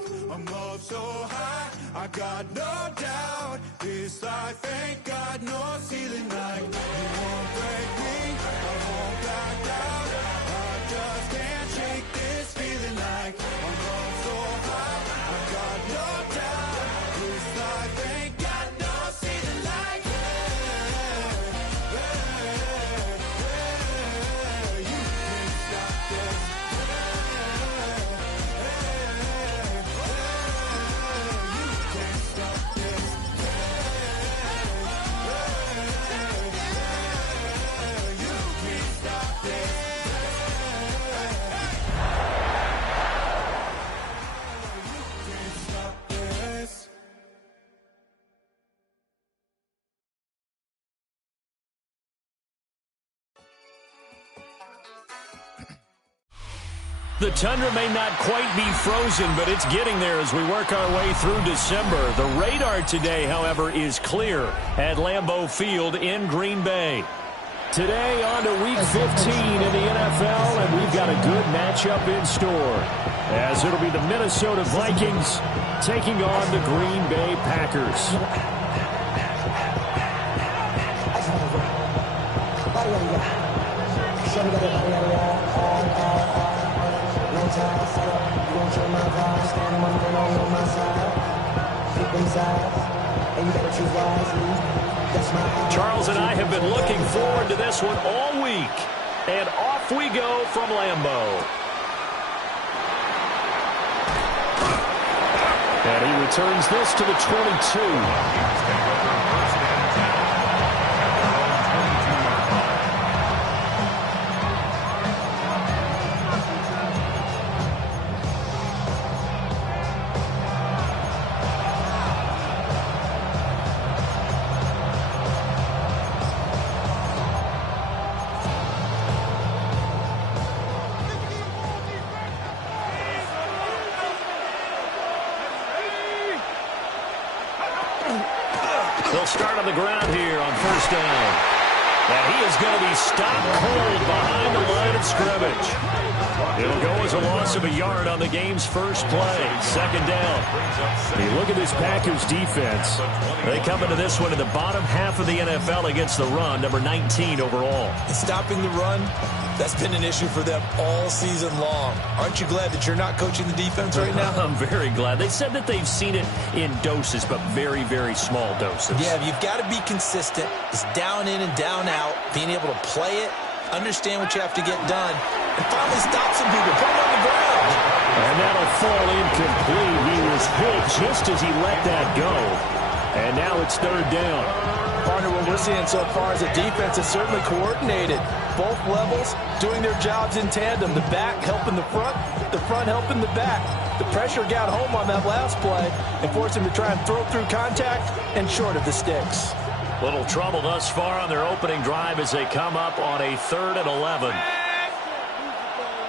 like I'm up so high, I got no doubt. This life ain't got no ceiling like you won't break me, I won't back down. I just can't shake this feeling like I'm up so high, I got no doubt. This life ain't got no ceiling like you can't stop this. The tundra may not quite be frozen, but it's getting there as we work our way through December. The radar today, however, is clear at Lambeau Field in Green Bay. Today on to Week 15 in the NFL, and we've got a good matchup in store, as it'll be the Minnesota Vikings taking on the Green Bay Packers. Charles and I have been looking forward to this one all week. And off we go from Lambeau. And he returns this to the 22. They'll start on the ground here on first down. And he is going to be stopped cold behind the line of scrimmage. It'll go as a loss of a yard on the game's first play. Second down. Hey, look at this Packers defense. They come into this one in the bottom half of the NFL against the run, number 19 overall. Stopping the run, that's been an issue for them all season long. Aren't you glad that you're not coaching the defense right now? I'm very glad. They said that they've seen it in doses, but very, very small doses. Yeah, you've got to be consistent. It's down in and down out, being able to play it, understand what you have to get done, and finally stop some people, put them on the ground. And that'll fall incomplete. He was hit just as he let that go. And now it's third down. Partner, what we're seeing so far is a defense is certainly coordinated. Both levels doing their jobs in tandem. The back helping the front helping the back. The pressure got home on that last play and forced him to try and throw through contact and short of the sticks. Little trouble thus far on their opening drive as they come up on a 3rd and 11.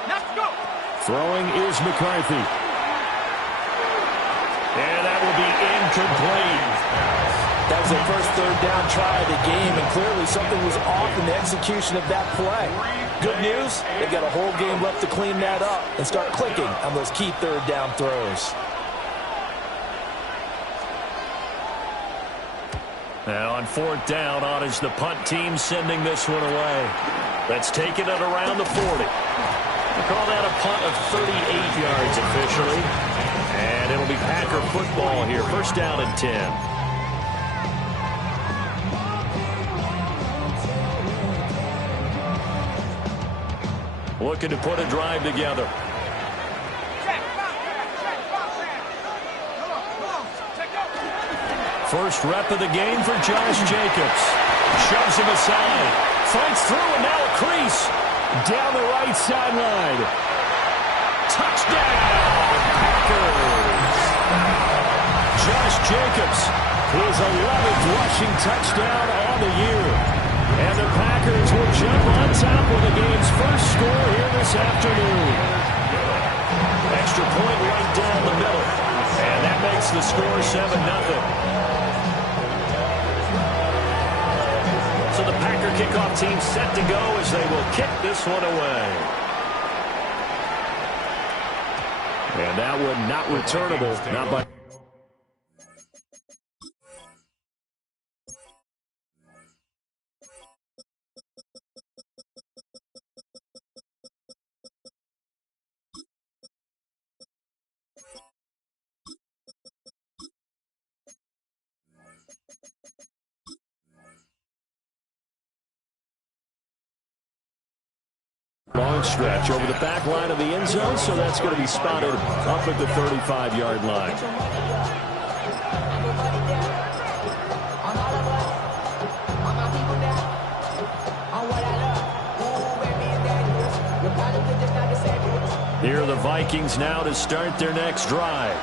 Let's go. Throwing is McCarthy. And that will be incomplete. That was their first third down try of the game, and clearly something was off in the execution of that play. Good news, they've got a whole game left to clean that up and start clicking on those key third down throws. Now on 4th down, on is the punt team sending this one away. That's taken it around the 40. They call that a punt of 38 yards officially. And it'll be Packer football here. First down and 10. Looking to put a drive together. First rep of the game for Josh Jacobs. Shoves him aside. Fights through and now a crease. Down the right sideline. Touchdown, Packers. Josh Jacobs, his 11th rushing touchdown on the year. And the Packers will jump on top with the game's first score here this afternoon. Extra point right down the middle. And that makes the score 7-0. So the Packer kickoff team set to go as they will kick this one away. And that one not returnable, not by... Long stretch over the back line of the end zone, so that's going to be spotted up at the 35-yard line. Here are the Vikings now to start their next drive.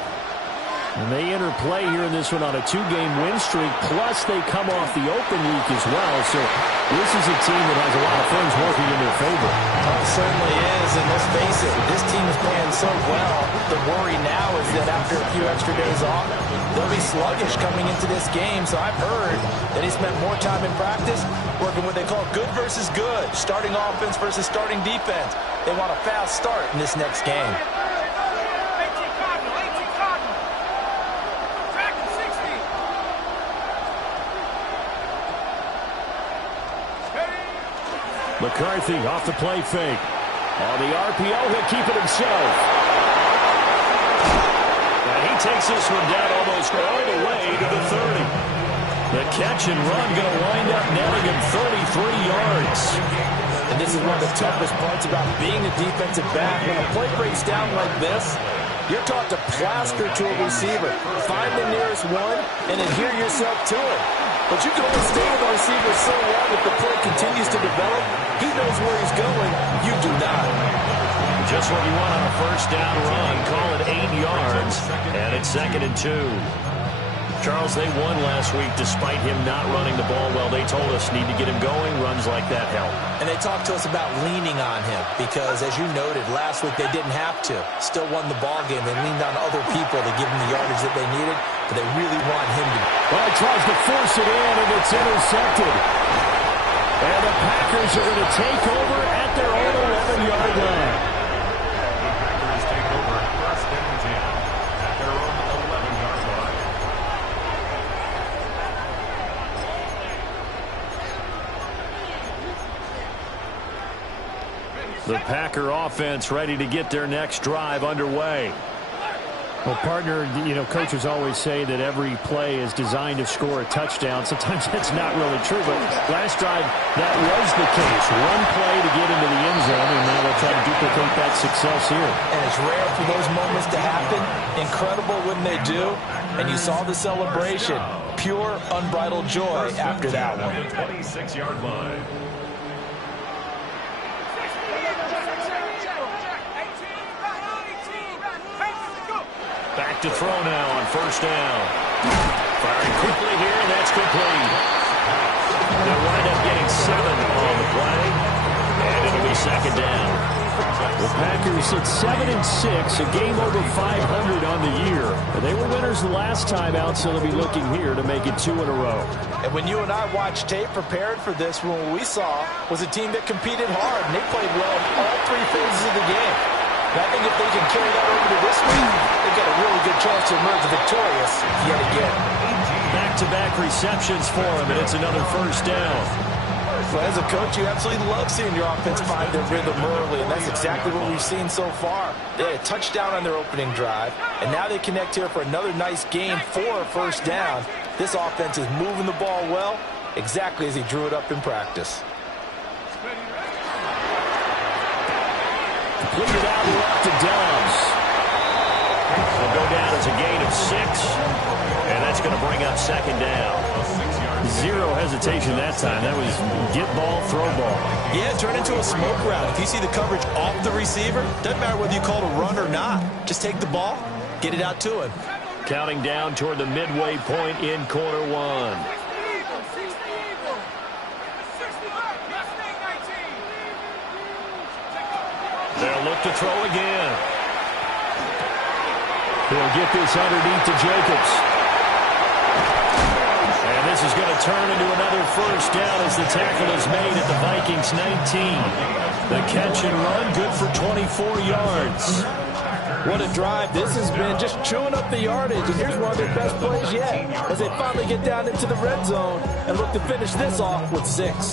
And they enter play here in this one on a 2-game win streak, plus they come off the open week as well. So this is a team that has a lot of things working in their favor. It certainly is, and let's face it, this team is playing so well. The worry now is that after a few extra days off, they'll be sluggish coming into this game. So I've heard that he spent more time in practice working what they call good versus good, starting offense versus starting defense. They want a fast start in this next game. McCarthy off the play fake. On the RPO, he'll keep it himself. And he takes this one down almost all the way to the 30. The catch and run going to wind up netting him 33 yards. And this is one of the toughest parts about being a defensive back. When a play breaks down like this, you're taught to plaster to a receiver. Find the nearest one and adhere yourself to it. But you can only stay with the receiver so long if the play continues to develop. He knows where he's going. You do not. Just what you want on a first down run. Call it 8 yards. And it's 2nd and 2. Charles, they won last week despite him not running the ball well. They told us need to get him going. Runs like that help. And they talked to us about leaning on him because, as you noted, last week they didn't have to. Still won the ball game. They leaned on other people to give them the yardage that they needed, but they really want him to. Well, he tries to force it in, and it's intercepted. And the Packers are going to take over at their own 11-yard line. The Packers take over 1st and 10 at their own 11-yard line. The Packer offense ready to get their next drive underway. Well, partner, you know, coaches always say that every play is designed to score a touchdown. Sometimes that's not really true, but last drive, that was the case. One play to get into the end zone, and now they'll try to duplicate that success here. And it's rare for those moments to happen. Incredible when they do. And you saw the celebration. Pure, unbridled joy after that one. 26-yard line. Back to throw now on first down. Firing quickly here, and that's complete. They'll wind up getting 7 on the play, and it'll be 2nd down. The Packers at 7-6, a game over 500 on the year. They were winners the last time out, so they'll be looking here to make it 2 in a row. And when you and I watched tape prepared for this, what we saw was a team that competed hard, and they played well in all 3 phases of the game. And I think if they can carry that over to this week, they've got a really good chance to emerge victorious yet again. Back-to-back receptions for him, and it's another first down. Well, as a coach, you absolutely love seeing your offense find their rhythm early, and that's exactly what we've seen so far. They had a touchdown on their opening drive, and now they connect here for another nice game for a first down. This offense is moving the ball well, exactly as he drew it up in practice. Completed out left to Dobbs. Will go down as a gain of 6, and that's going to bring up 2nd down. 0 hesitation that time. That was get ball, throw ball. Yeah, turn into a smoke route. If you see the coverage off the receiver, doesn't matter whether you call it a run or not. Just take the ball, get it out to him. Counting down toward the midway point in quarter 1. They'll look to throw again. He'll get this underneath to Jacobs. And this is going to turn into another first down as the tackle is made at the Vikings 19. The catch and run good for 24 yards. What a drive this has been, just chewing up the yardage. And here's one of their best plays yet, as they finally get down into the red zone and look to finish this off with 6.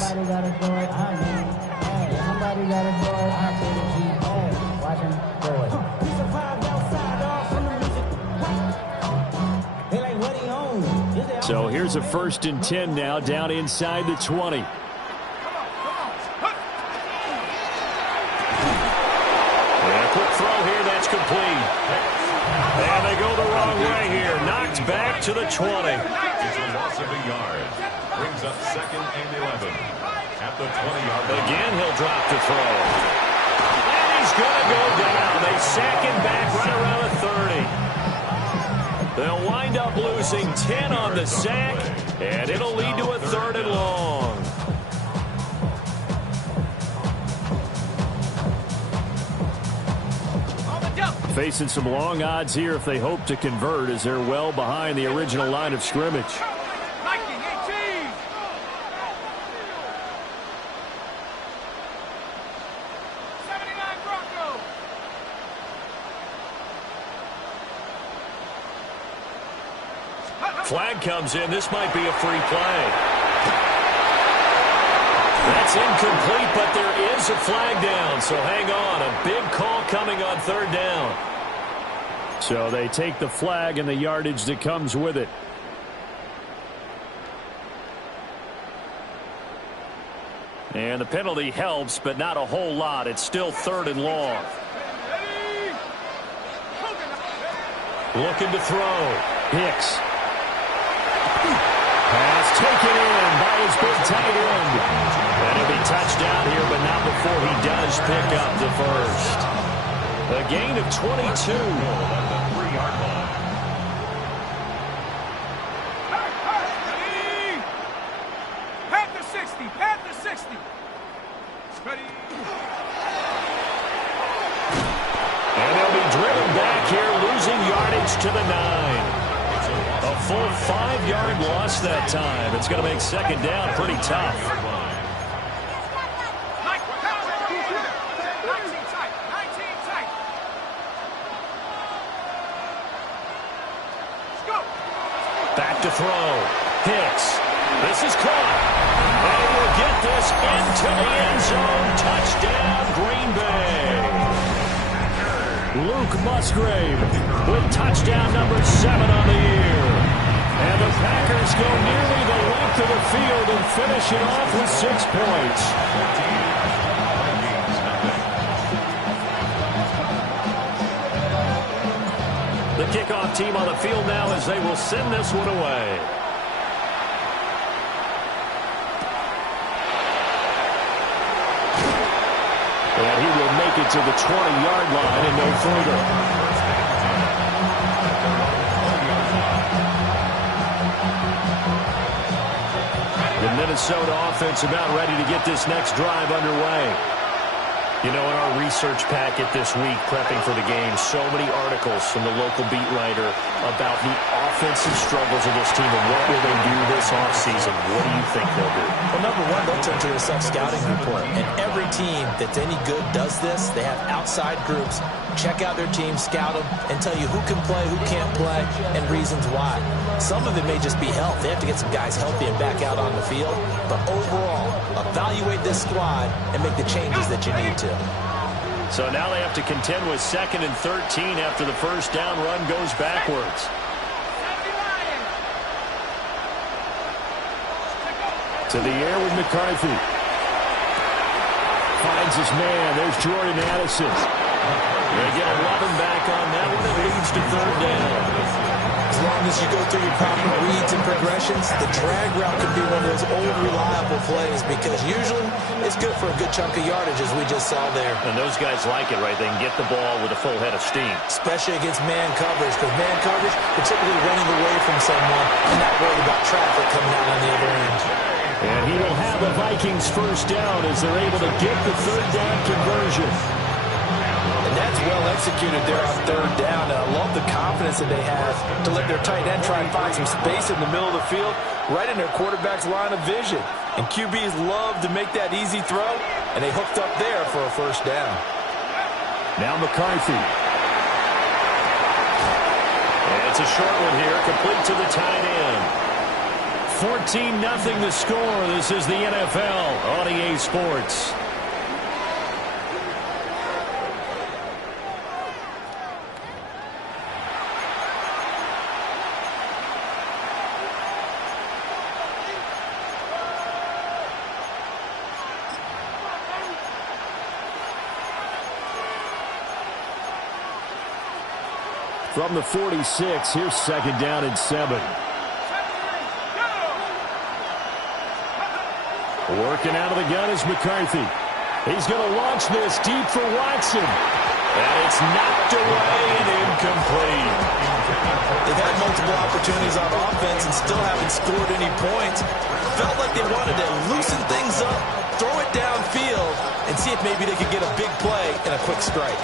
So here's a 1st and 10 now, down inside the 20. Complete. And they go the wrong way here. Knocked back to the 20. It's a loss of a yard. Brings up 2nd and 11. At the 20-yard line. Again, he'll drop to throw. And he's going to go down. They sack him back right around the 30. They'll wind up losing 10 on the sack, and it'll lead to a 3rd and long. Facing some long odds here if they hope to convert, as they're well behind the original line of scrimmage. Flag comes in. This might be a free play. That's incomplete, but there is a flag down, so hang on. A big call coming on 3rd down. So they take the flag and the yardage that comes with it. And the penalty helps, but not a whole lot. It's still 3rd and long. Looking to throw. Hicks. Pass taken in by his big tight end. And it'll be touchdown here, but not before he does pick up the 1st. A gain of 22. Pat the 60. Pat the 60. And they'll be driven back here, losing yardage to the 9. A full 5-yard loss that time. It's going to make 2nd down pretty tough. Back to throw. Hicks. This is caught. And he will get this into the end zone. Touchdown, Green Bay. Luke Musgrave with touchdown number 7 on the year. And the Packers go nearly the length of the field and finish it off with 6 points. The kickoff team on the field now as they will send this one away. And he will make it to the 20-yard line and no further. The Minnesota offense about ready to get this next drive underway. You know, in our research packet this week, prepping for the game, so many articles from the local beat writer about the offensive struggles of this team and what will they do this offseason. What do you think they'll do? Well, number one, they'll turn to a self-scouting report. And every team that's any good does this. They have outside groups. Check out their team, scout them, and tell you who can play, who can't play, and reasons why. Some of it may just be health. They have to get some guys healthy and back out on the field. But overall, evaluate this squad and make the changes that you need to. So now they have to contend with 2nd and 13 after the first down run goes backwards. To the air with McCarthy. Finds his man. There's Jordan Addison. They get 11 back on that one. It leads to 3rd down. As long as you go through your proper reads and progressions, the drag route could be one of those old reliable plays because usually it's good for a good chunk of yardage, as we just saw there. And those guys like it, right? They can get the ball with a full head of steam. Especially against man coverage, because man coverage, you're typically running away from someone and not worried about traffic coming out on the other end. And he will have the Vikings first down as they're able to get the 3rd down conversion. And that's well executed there on 3rd down. And I love the confidence that they have to let their tight end try and find some space in the middle of the field, right in their quarterback's line of vision. And QBs love to make that easy throw, and they hooked up there for a first down. Now McCarthy. It's a short one here, complete to the tight end. 14-0 the score. This is the NFL on EA Sports. From the 46, here's second down and 7. Working out of the gun is McCarthy. He's going to launch this deep for Watson. And it's knocked away and incomplete. They've had multiple opportunities on offense and still haven't scored any points. Felt like they wanted to loosen things up, throw it downfield, and see if maybe they could get a big play and a quick strike.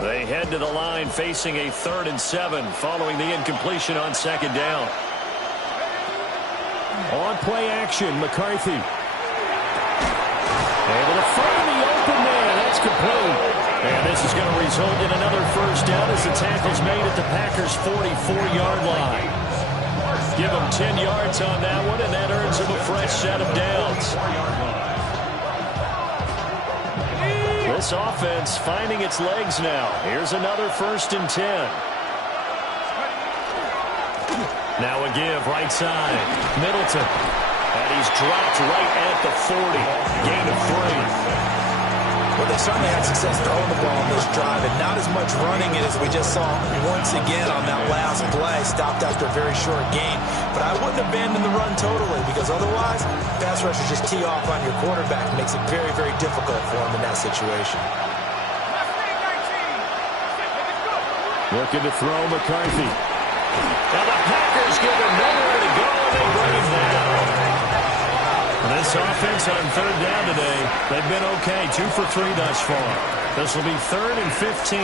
They head to the line facing a 3rd and 7 following the incompletion on second down. On play action, McCarthy. Able to find the open man. That's complete. And this is going to result in another first down as the tackle's made at the Packers' 44-yard line. Give them 10 yards on that one, and that earns them a fresh set of downs. This offense finding its legs now. Here's another 1st and 10. Now a give right side. Middleton. And he's dropped right at the 40. Gain of 3. Well, they certainly had success throwing the ball on this drive, and not as much running it as we just saw once again on that last play. Stopped after a very short gain. But I wouldn't abandon the run totally, because otherwise, pass rushers just tee off on your quarterback. It makes it very, very difficult for him in that situation. Looking to throw McCarthy. Now the Packers give him nowhere to go, and they bring him down. This offense on 3rd down today, they've been okay. 2 for 3 thus far. This will be 3rd and 15.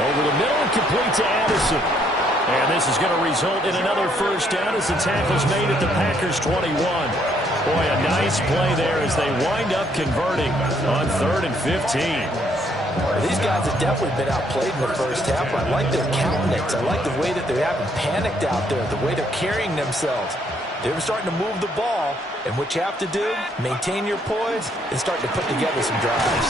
Over the middle and complete to Addison. And this is going to result in another first down as the tackle's made at the Packers' 21. Boy, a nice play there as they wind up converting on 3rd and 15. These guys have definitely been outplayed in the first half. I like their countenance. I like the way that they haven't panicked out there, the way they're carrying themselves. They're starting to move the ball, and what you have to do, maintain your poise and start to put together some drives.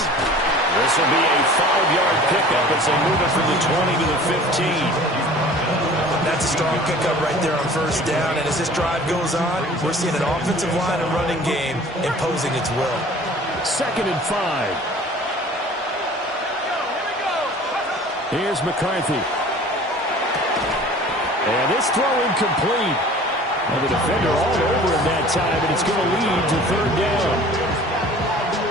This will be a 5-yard pickup as they move it from the 20 to the 15. That's a strong pickup right there on first down, and as this drive goes on, we're seeing an offensive line and running game imposing its will. 2nd and 5. Here's McCarthy. And this throw incomplete. And the defender all over him that time, and it's going to lead to 3rd down.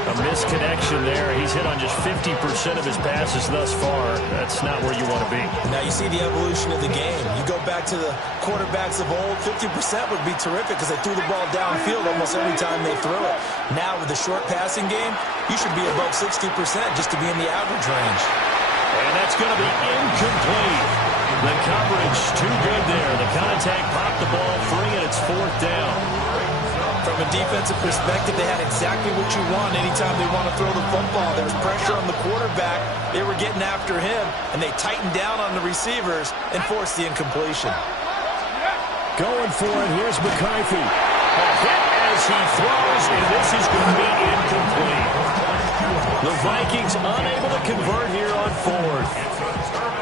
A misconnection there. He's hit on just 50% of his passes thus far. That's not where you want to be. Now you see the evolution of the game. You go back to the quarterbacks of old, 50% would be terrific because they threw the ball downfield almost every time they threw it. Now with the short passing game, you should be above 60% just to be in the average range. And that's going to be incomplete. The coverage too good there. The contact popped the ball free, and it's 4th down. From a defensive perspective, they had exactly what you want anytime they want to throw the football. There was pressure on the quarterback. They were getting after him, and they tightened down on the receivers and forced the incompletion. Going for it, here's McCarthy. A hit as he throws, and this is going to be incomplete. The Vikings unable to convert here on 4th.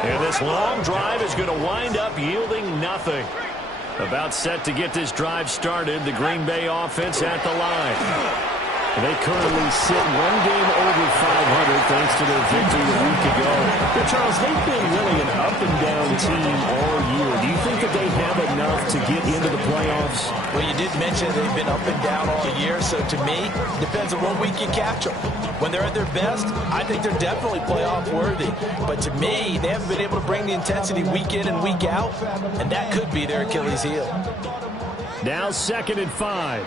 And this long drive is going to wind up yielding nothing. About set to get this drive started, the Green Bay offense at the line. They currently sit 1 game over 500 thanks to their victory a week ago. But Charles, they've been really an up-and-down team all year. Do you think that they have enough to get into the playoffs? Well, you did mention they've been up and down all year, so to me, it depends on what week you catch them. When they're at their best, I think they're definitely playoff worthy. But to me, they haven't been able to bring the intensity week in and week out, and that could be their Achilles heel. Now 2nd and 5.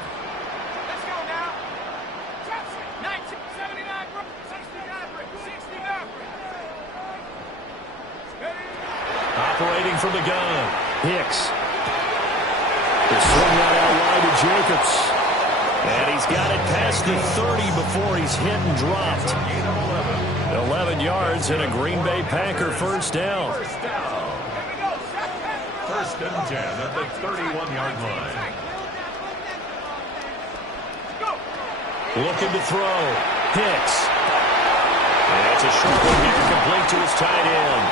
Operating from the gun. Hicks. They swing that out wide to Jacobs. And he's got it past the 30 before he's hit and dropped. 11 yards and a Green Bay Packer first down. First and 10 at the 31-yard line. Looking to throw. Hicks. And it's a short one here, complete to his tight end.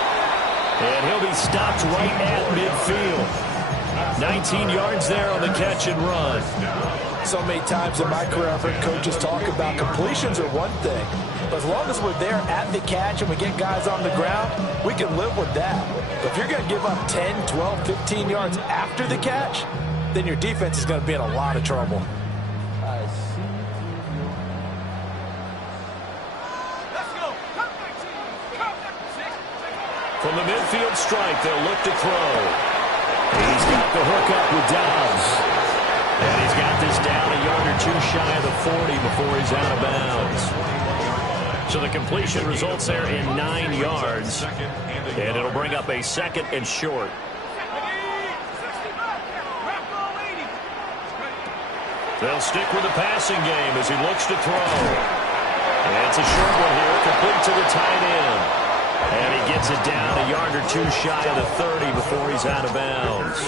And he'll be stopped right at midfield. 19 yards there on the catch and run. So many times in my career, I've heard coaches talk about completions are one thing. But as long as we're there at the catch and we get guys on the ground, we can live with that. But if you're going to give up 10, 12, 15 yards after the catch, then your defense is going to be in a lot of trouble. From the midfield strike, they'll look to throw. He's got the hook up with Dobbs. And he's got this down a yard or two shy of the 40 before he's out of bounds. So the completion results there in 9 yards. And it'll bring up a second and short. They'll stick with the passing game as he looks to throw. And it's a short one here, complete to the tight end. And he gets it down a yard or two shy of the 30 before he's out of bounds.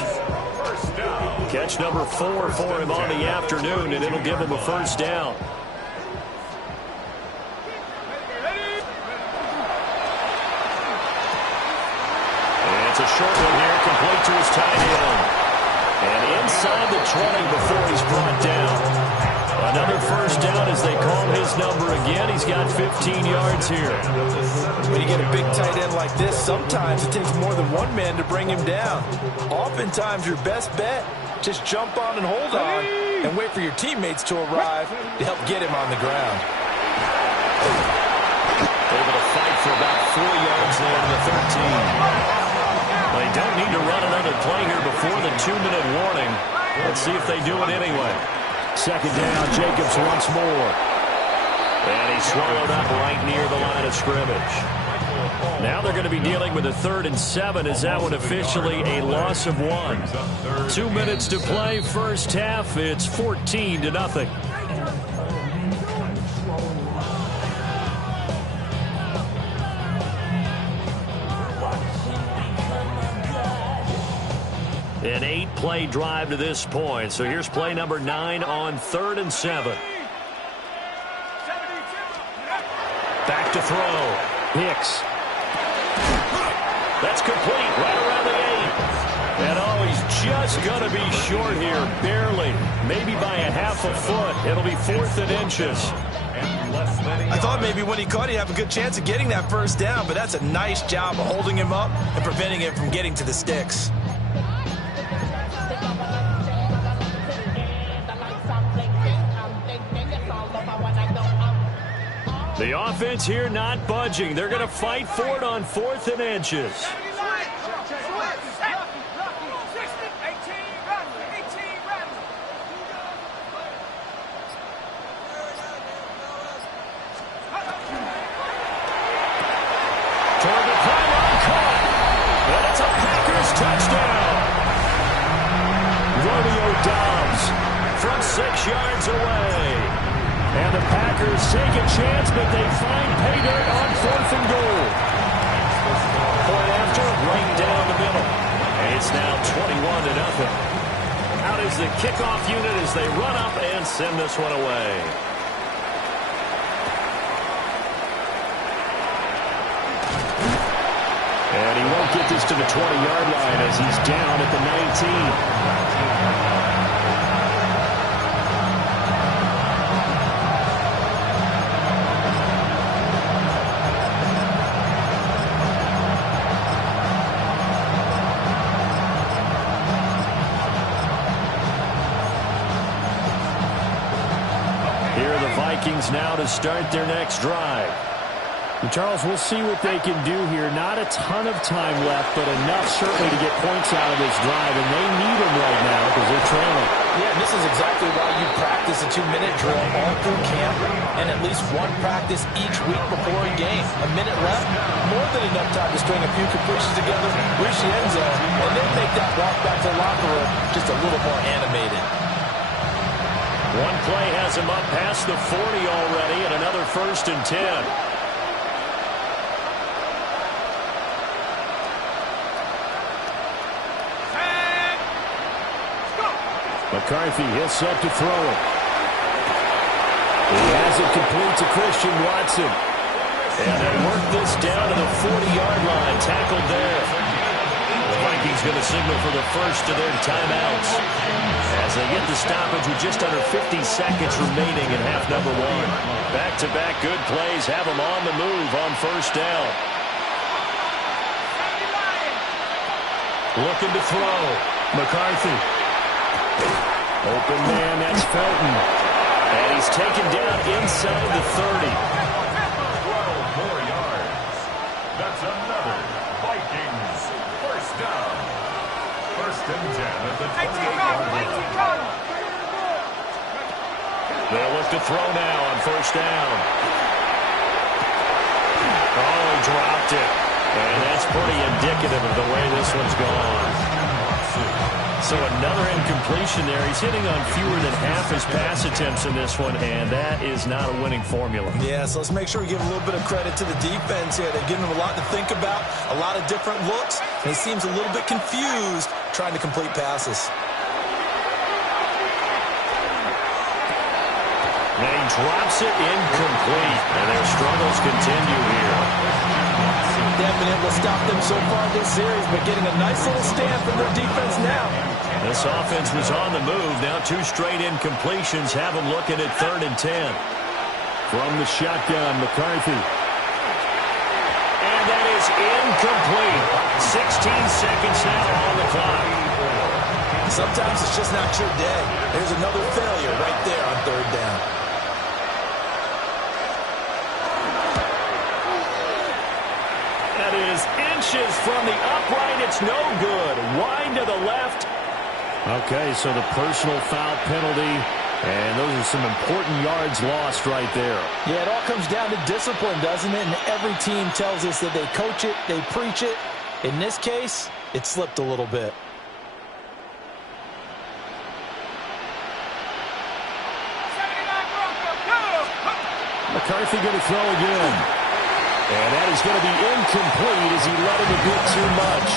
Catch number 4 for him on the afternoon, and it'll give him a first down. And it's a short one here, complete to his tight end. And inside the 20 before he's brought down. Another first down as they call his number again. He's got 15 yards here. When you get a big tight end like this, sometimes it takes more than one man to bring him down. Oftentimes, your best bet, just jump on and hold on and wait for your teammates to arrive to help get him on the ground. Able to fight for about 4 yards there to the 13. They don't need to run another play here before the 2-minute warning. Let's see if they do it anyway. Second down, Jacobs once more. And he's swallowed up right near the line of scrimmage. Now they're going to be dealing with a 3rd and 7. Is that one officially a loss of 1? 2 minutes to play, first half. It's 14-0. An 8-play drive to this point. So here's play number 9 on 3rd and 7. Back to throw. Hicks. That's complete right around the 8. And oh, he's just going to be short here, barely. Maybe by a half a foot. It'll be 4th and inches. I thought maybe when he caught it, he'd have a good chance of getting that first down, but that's a nice job of holding him up and preventing him from getting to the sticks. The offense here not budging. They're going to fight for it on 4th and inches. Toward the pylon, caught. And it's a Packers touchdown. Romeo Dobbs from 6 yards away. And the Packers take a chance, but they find pay dirt on 4th and goal. Point after, right down the middle. And it's now 21-0. Out is the kickoff unit as they run up and send this one away. And he won't get this to the 20-yard line as he's down at the 19. Vikings now to start their next drive. And Charles, we'll see what they can do here. Not a ton of time left, but enough certainly to get points out of this drive, and they need them right now because they're trailing. Yeah, and this is exactly why you practice a 2-minute drill all through camp and at least one practice each week before a game. A minute left, more than enough time to string a few completions together, reach the end zone, and then make that walk back to the locker room just a little more animated. One play has him up past the 40 already, and another 1st and 10. McCarthy, he'll set to throw it. He has it complete to Christian Watson. And they work this down to the 40-yard line. Tackled there. The Vikings going to signal for the first of their timeouts as they get the stoppage with just under 50 seconds remaining in half number 1. Back-to-back good plays have them on the move on 1st down. Looking to throw. McCarthy. Open man, that's Felton. And he's taken down inside the 30. 12 more yards. That's another Vikings first down. 1st and 10 at the 28-yard line. They'll look to throw now on 1st down. Oh, he dropped it. And that's pretty indicative of the way this one's gone. So another incompletion there. He's hitting on fewer than half his pass attempts in this one, and that is not a winning formula. Yeah, so let's make sure we give a little bit of credit to the defense here. They're giving him a lot to think about, a lot of different looks, and he seems a little bit confused trying to complete passes. And he drops it incomplete, and their struggles continue here. They haven't been able to stop them so far this series, but getting a nice little stand from their defense now. This offense was on the move. Now 2 straight incompletions have them looking at 3rd and 10. From the shotgun, McCarthy. And that is incomplete. 16 seconds now on the clock. Sometimes it's just not your day. There's another failure right there on 3rd down. That is inches from the upright. It's no good. Wide to the left. Okay, so the personal foul penalty, and those are some important yards lost right there. Yeah, it all comes down to discipline, doesn't it? And every team tells us that they coach it, they preach it. In this case, it slipped a little bit. McCarthy going to throw again. And that is going to be incomplete as he let him a bit too much.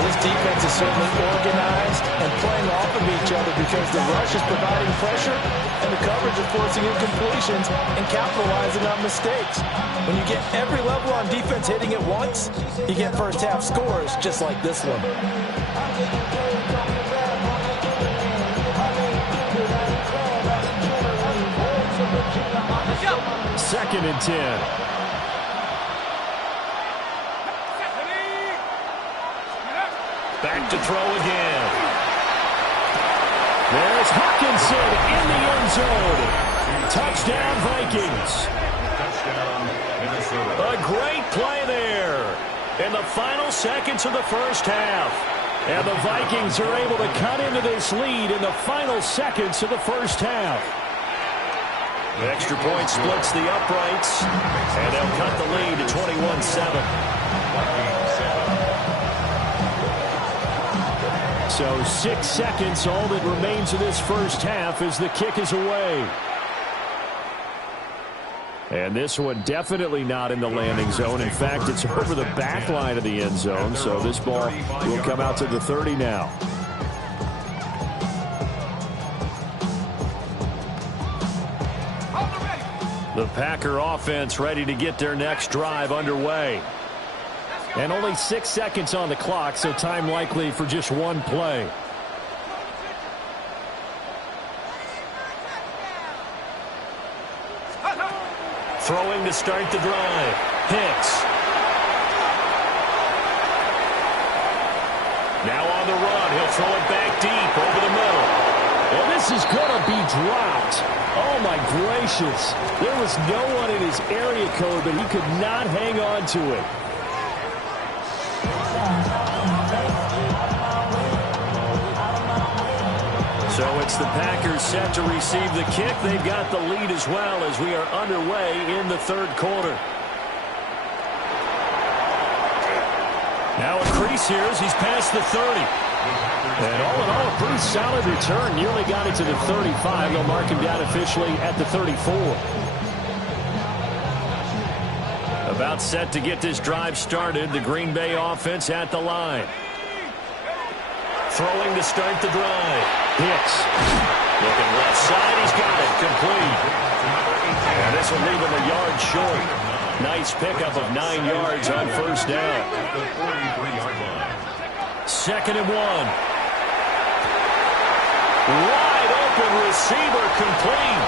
Well, this defense is certainly organized and playing off of each other because the rush is providing pressure and the coverage is forcing incompletions and capitalizing on mistakes. When you get every level on defense hitting at once, you get first half scores just like this one. 2nd and 10. Back to throw again. There's Hawkinson in the end zone. Touchdown, Vikings. Touchdown, Minnesota. A great play there in the final seconds of the 1st half. And the Vikings are able to cut into this lead in the final seconds of the 1st half. The extra point splits the uprights, and they'll cut the lead to 21-7. So 6 seconds, all that remains of this 1st half as the kick is away. And this one definitely not in the landing zone. In fact, it's over the back line of the end zone, so this ball will come out to the 30 now. The Packer offense ready to get their next drive underway. And only 6 seconds on the clock, so time likely for just one play. Throwing to start the drive. Hicks. Now on the run. He'll throw it back deep over the middle. Well, this is going to be dropped. Oh, my gracious. There was no one in his area code, but he could not hang on to it. So it's the Packers set to receive the kick. They've got the lead as well as we are underway in the 3rd quarter. Now a crease here as he's past the 30. And all in all, a pretty solid return. Nearly got it to the 35. They'll mark him down officially at the 34. About set to get this drive started. The Green Bay offense at the line. Throwing to start the drive. Hicks. Looking left side. He's got it. Complete. And this will leave him a yard short. Nice pickup of 9 yards on first down. 2nd and 1. Wide open receiver complete.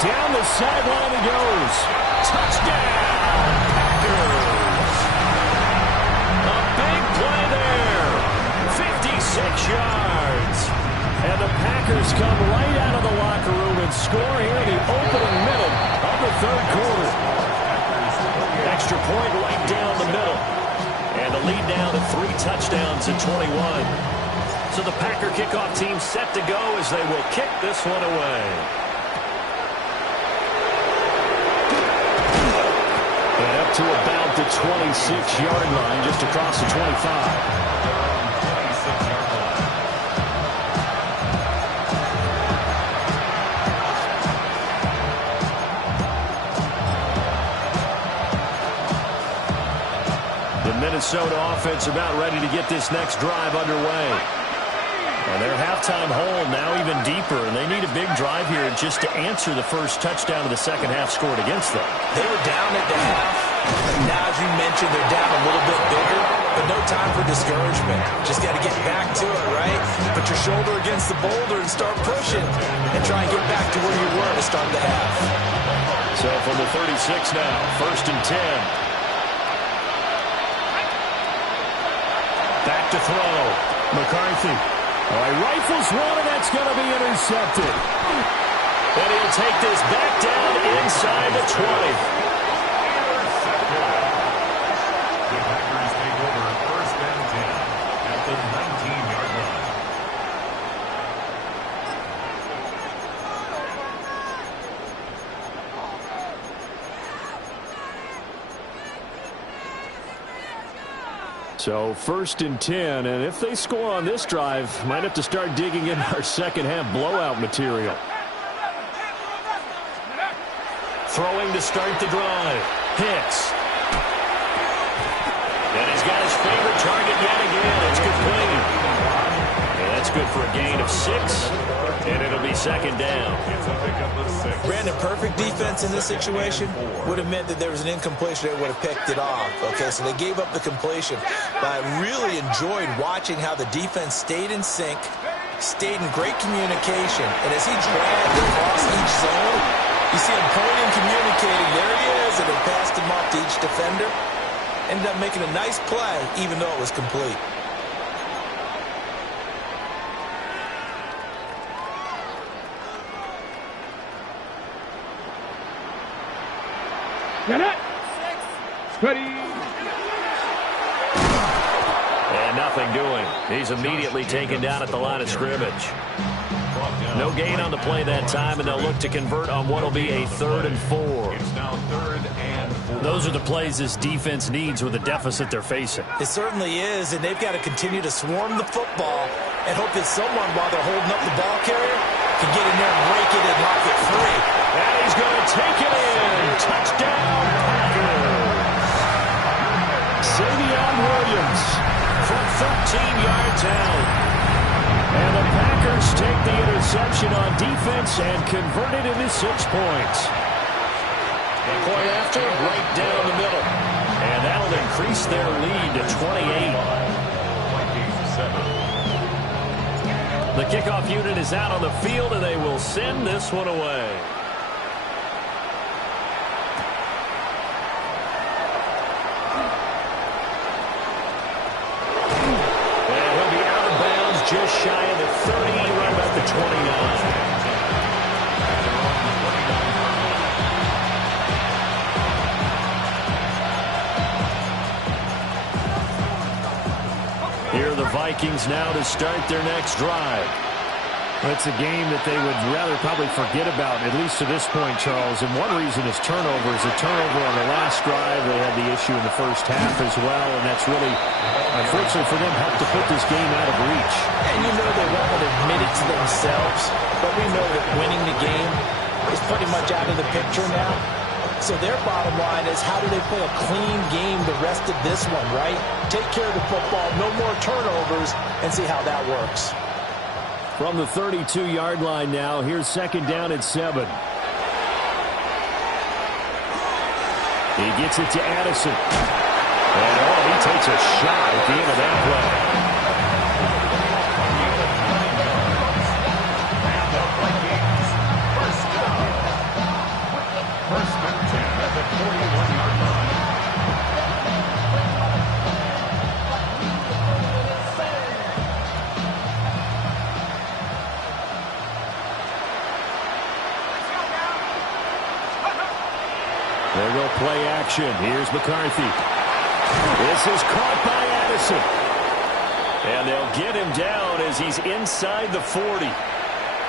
Down the sideline he goes. Touchdown, Packers. A big play there. 56 yards. And the Packers come right out of the locker room and score here in the opening minute of the 3rd quarter. Extra point right down the middle. And the lead down to 3 touchdowns at 21. So the Packer kickoff team set to go as they will kick this one away. And up to about the 26-yard line, just across the 25. Minnesota offense about ready to get this next drive underway. And their halftime hole now even deeper, and they need a big drive here just to answer the first touchdown of the second half scored against them. They were down at the half. Now, as you mentioned, they're down a little bit bigger, but no time for discouragement. Just got to get back to it, right? Put your shoulder against the boulder and start pushing and try and get back to where you were to start the half. So from the 36 now, 1st and 10. Back to throw. McCarthy. All right, rifles one, and that's going to be intercepted. And he'll take this back down inside the 20. The Packers take over 1st and 10 at the 19-yard line. So 1st and 10, and if they score on this drive, might have to start digging in our second half blowout material. Throwing to start the drive. Hicks. And he's got his favorite target yet again. It's complete. And that's good for a gain of 6, and it'll be 2nd down. Brandon, perfect defense in this situation would have meant that there was an incompletion that would have picked it off. Okay, so they gave up the completion. But I really enjoyed watching how the defense stayed in sync, stayed in great communication. And as he dragged across each zone, you see him pointing, communicating. There he is, and they passed him off to each defender. Ended up making a nice play, even though it was complete. Get it. Ready. And nothing doing. He's immediately taken down at the line of scrimmage. No gain on the play that time, and they'll look to convert on what will be a 3rd and 4. It's now 3rd and 4. Those are the plays this defense needs with the deficit they're facing. It certainly is, and they've got to continue to swarm the football and hope that someone, while they're holding up the ball carrier, can get in there and break it and knock it free. And he's going to take it in. Touchdown, Packers. Savion Williams from 13 yards out. And the Packers take the interception on defense and convert it into 6 points. And point after, right down the middle. And that'll increase their lead to 28. The kickoff unit is out on the field, and they will send this one away. And he'll be out of bounds just shy of the 30, right about the 29. Here are the Vikings now to start their next drive. Well, it's a game that they would rather probably forget about, at least to this point, Charles. And one reason is turnovers. A turnover on the last drive. They had the issue in the first half as well, and that's really, unfortunately for them, helped to put this game out of reach. And you know they won't admit it to themselves, but we know that winning the game is pretty much out of the picture now. So their bottom line is, how do they play a clean game the rest of this one, right? Take care of the football, no more turnovers, and see how that works. From the 32-yard line now, here's second down at 7. He gets it to Addison. And he takes a shot at the end of that play. First and 10 at the 41-yard line. There go play action. Here's McCarthy. This is caught by Addison. And they'll get him down as he's inside the 40.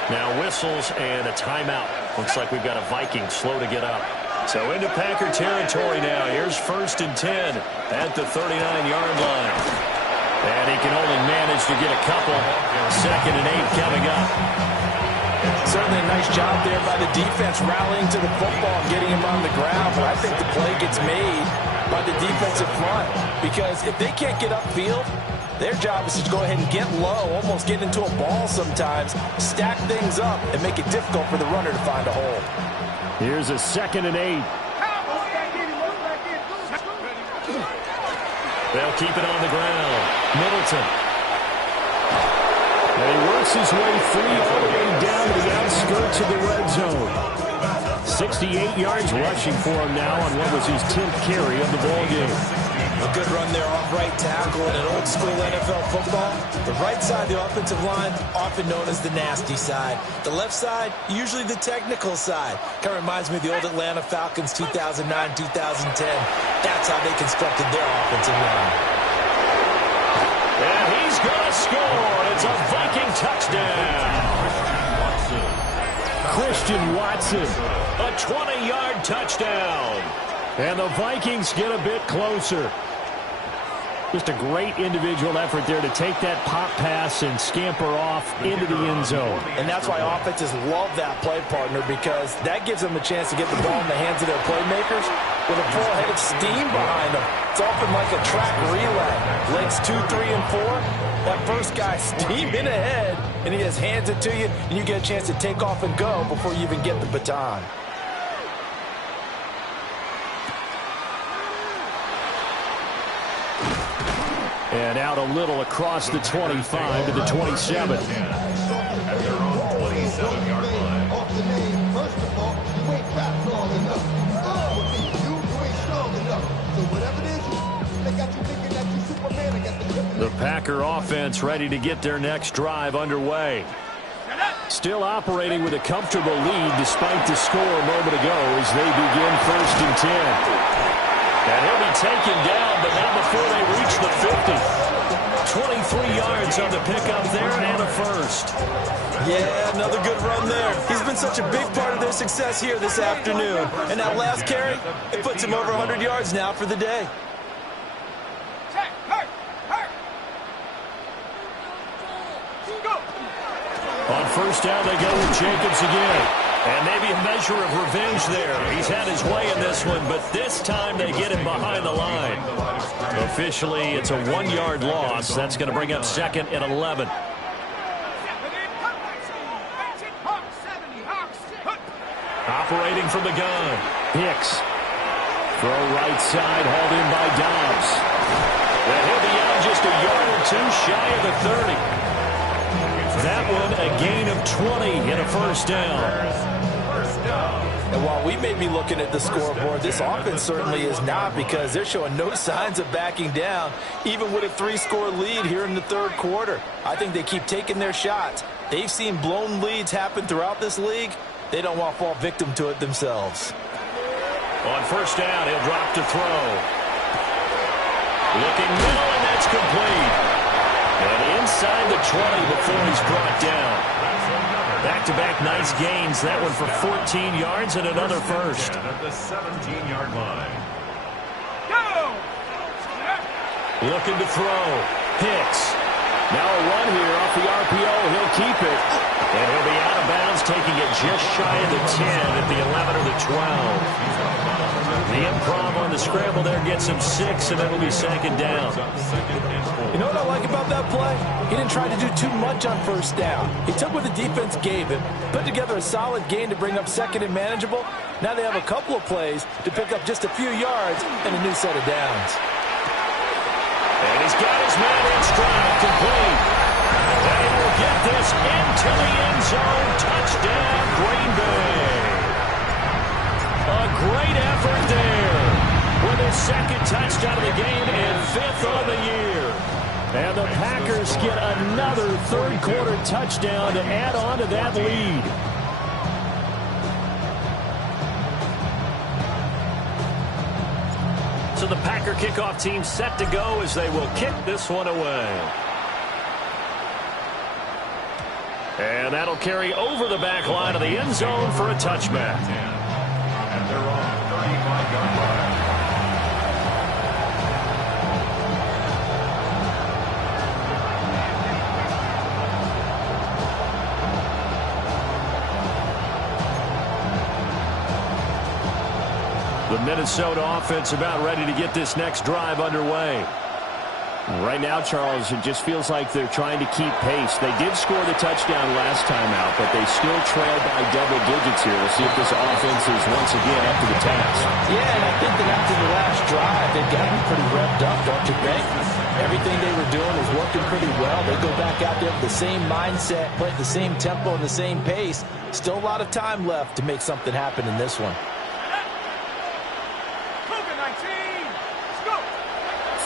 Now whistles and a timeout. Looks like we've got a Viking slow to get up. So into Packer territory now. Here's first and 10 at the 39-yard line. And he can only manage to get a couple. Second and 8 coming up. Certainly a nice job there by the defense rallying to the football and getting him on the ground. But I think the play gets made by the defensive front, because if they can't get upfield, their job is to go ahead and get low, almost get into a ball sometimes, stack things up, and make it difficult for the runner to find a hole. Here's a second and 8. They'll keep it on the ground. Middleton. And he works his way free all the way down to the outskirts of the red zone. 68 yards rushing for him now on what was his 10th carry of the ballgame. A good run there off right tackle in an old-school NFL football. The right side of the offensive line, often known as the nasty side. The left side, usually the technical side. Kind of reminds me of the old Atlanta Falcons 2009-2010. That's how they constructed their offensive line. And he's going to score. It's a Viking touchdown. Christian Watson, a 20-yard touchdown. And the Vikings get a bit closer. Just a great individual effort there to take that pop pass and scamper off into the end zone. And that's why offenses love that play, partner, because that gives them a chance to get the ball in the hands of their playmakers with a full head of steam behind them. It's often like a track relay. Legs 2, 3, and 4. That first guy steaming ahead, and he just hands it to you, and you get a chance to take off and go before you even get the baton. And out a little across the 25 to the 27. At their own 27-yard line. First of all, you ain't rap long enough. You ain't strong enough. So whatever it is, they got you thinking that you Superman. I got the Packer offense ready to get their next drive underway. Still operating with a comfortable lead despite the score a moment ago as they begin first and 10. And he'll be taken down, but not before they reach the 50. 23 yards on the pickup there and a first. Yeah, another good run there. He's been such a big part of their success here this afternoon. And that last carry, it puts him over 100 yards now for the day. On first down, they go with Jacobs again. And maybe a measure of revenge there. He's had his way in this one, but this time they get him behind the line. Officially, it's a 1-yard loss. That's going to bring up second and 11. Operating from the gun. Hicks. Throw right side, hauled in by Dobbs. And he'll be out just a yard or two shy of the 30. That one a gain of 20 and a first down. And while we may be looking at the scoreboard, this offense certainly is not, because they're showing no signs of backing down, even with a 3-score lead here in the third quarter. I think they keep taking their shots. They've seen blown leads happen throughout this league. They don't want to fall victim to it themselves. On first down, he'll drop to throw. Looking middle, and that's complete. And inside the 20 before he's brought down. Back-to-back nice gains. That one for 14 yards and another first. At the 17-yard line. Looking to throw. Hicks. Now a run here off the RPO. He'll keep it. And he'll be out of bounds, taking it just shy of the 10 at the 11 or the 12. The improv on the scramble there gets him 6, and it'll be second down. You know what I like about that play? He didn't try to do too much on first down. He took what the defense gave him, put together a solid gain to bring up second and manageable. Now they have a couple of plays to pick up just a few yards and a new set of downs. And he's got his man in stride, complete. And he will get this into the end zone. Touchdown, Green Bay. A great effort there with his second touchdown of the game and 5th on the year. And the Packers get another third-quarter touchdown to add on to that lead. So the Packer kickoff team set to go as they will kick this one away. And that'll carry over the back line of the end zone for a touchback. And they're on the 35-yard line. The Minnesota offense about ready to get this next drive underway. Right now, Charles, it just feels like they're trying to keep pace. They did score the touchdown last time out, but they still trail by double digits here. We'll see if this offense is once again up to the task. Yeah, and I think that after the last drive, they've got to be pretty revved up, don't you think? Everything they were doing was working pretty well. They go back out there with the same mindset, play at the same tempo and the same pace. Still a lot of time left to make something happen in this one.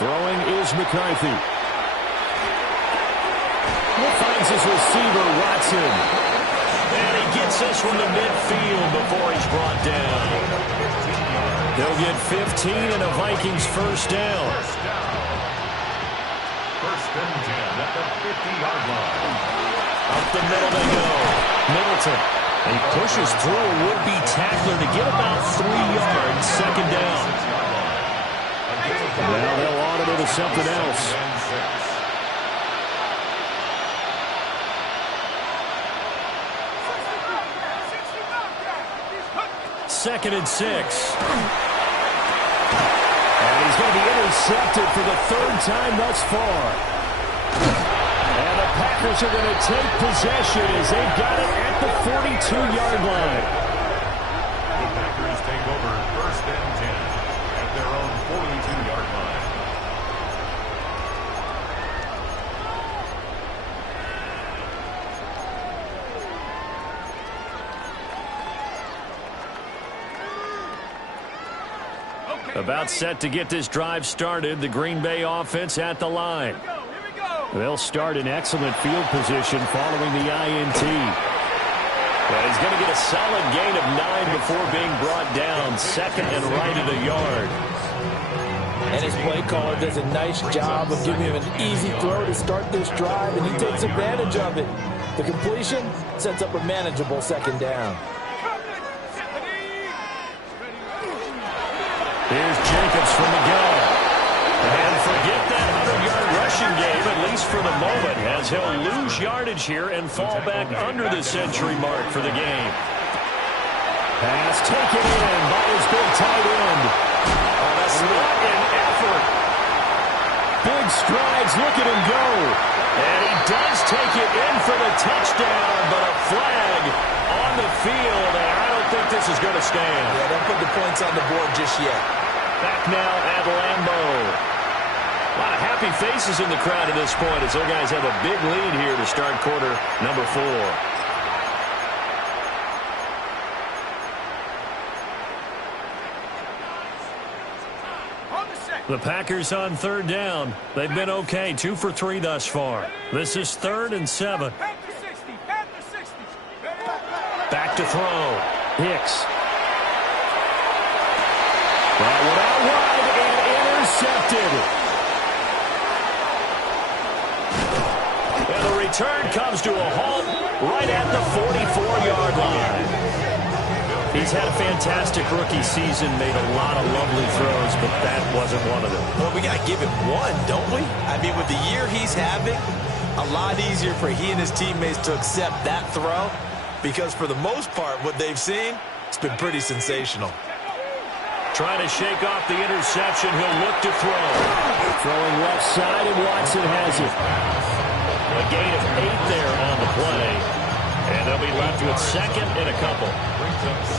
Throwing is McCarthy. He finds his receiver, Watson. And he gets this from the midfield before he's brought down. They'll get 15 and a Vikings first down. First and 10 at the 50-yard line. Up the middle they go. Middleton. He pushes through a would-be tackler to get about 3 yards. Second down. Now they'll audit it to something else. Second and 6. And he's going to be intercepted for the 3rd time thus far. And the Packers are going to take possession as they've got it at the 42-yard line. The Packers take over first and 10 at their own 42-yard line. About set to get this drive started. The Green Bay offense at the line. They'll start in excellent field position following the INT. Well, he's going to get a solid gain of 9 before being brought down. Second and right at a yard. And his play caller does a nice job of giving him an easy throw to start this drive, and he takes advantage of it. The completion sets up a manageable second down. Here's Jacobs from the gun. And forget that 100-yard rushing game, at least for the moment, as he'll lose yardage here and fall back under the century mark for the game. Pass taken in by his big tight end. Oh, that's not an effort. Big strides, look at him go. And he does take it in for the touchdown, but a flag on the field, and I don't think this is going to stand. Yeah, don't put the points on the board just yet. Back now at Lambeau. A lot of happy faces in the crowd at this point as their guys have a big lead here to start quarter number 4. The Packers on 3rd down. They've been okay, 2 for 3 thus far. This is 3rd and 7. Back to throw. Hicks. That one out wide and intercepted. return comes to a halt right at the 44-yard line. He's had a fantastic rookie season, made a lot of lovely throws, but that wasn't one of them. Well, we got to give him one, don't we? I mean, with the year he's having, a lot easier for he and his teammates to accept that throw because for the most part, what they've seen, it's been pretty sensational. Trying to shake off the interception, he'll look to throw. Throwing left side, and Watson has it. A gain of 8 there on the play. And they'll be left with second and a couple.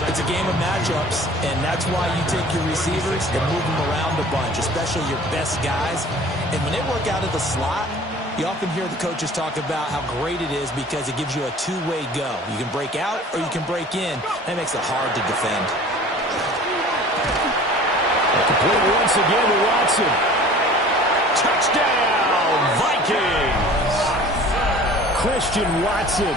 It's a game of matchups, and that's why you take your receivers and move them around a bunch, especially your best guys. And when they work out of the slot, you often hear the coaches talk about how great it is because it gives you a two-way go. You can break out or you can break in. That makes it hard to defend. Complete once again to Watson. Touchdown, Vikings! Christian Watson.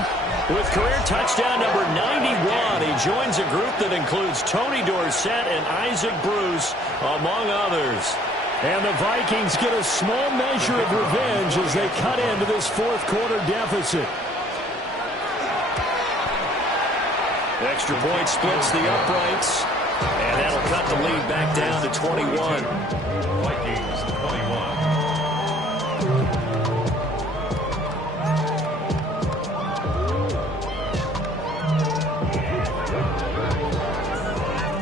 With career touchdown number 91, he joins a group that includes Tony Dorsett and Isaac Bruce, among others. And the Vikings get a small measure of revenge as they cut into this fourth quarter deficit. Extra point splits the uprights, and that'll cut the lead back down to 21. Vikings 21.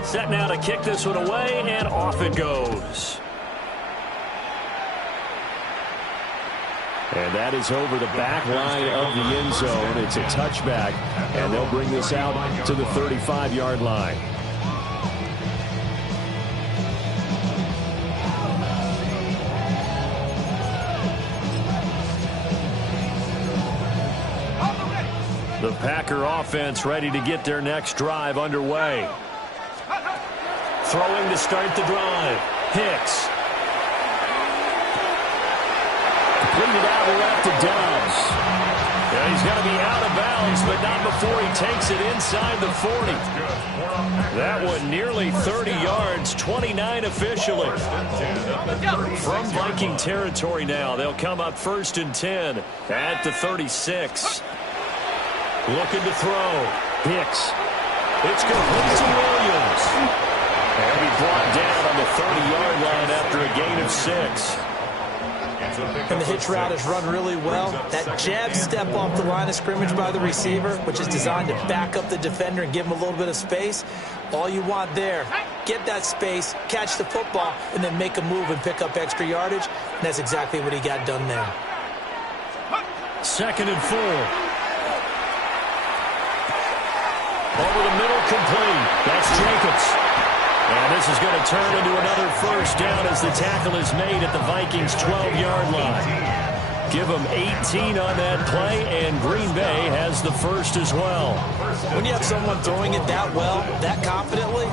Set now to kick this one away, and off it goes. And that is over the back line of the end zone. It's a touchback, and they'll bring this out to the 35-yard line. The Packer offense ready to get their next drive underway. Throwing to start the drive. Hicks. Completed out left to Dobbs. Yeah, he's got to be out of bounds, but not before he takes it inside the 40. That one nearly 30 yards, 29 officially. From Viking territory now, they'll come up 1st and 10 at the 36. Looking to throw. Hicks. It's complete to Williams. And he'll be brought down on the 30-yard line after a gain of 6. And the hitch route is run really well. That jab step off the line of scrimmage by the receiver, which is designed to back up the defender and give him a little bit of space. All you want there, get that space, catch the football, and then make a move and pick up extra yardage. And that's exactly what he got done there. 2nd and 4. Over the middle, complete. That's Jacobs. And this is going to turn into another first down as the tackle is made at the Vikings' 12-yard line. Give them 18 on that play, and Green Bay has the first as well. When you have someone throwing it that well, that confidently,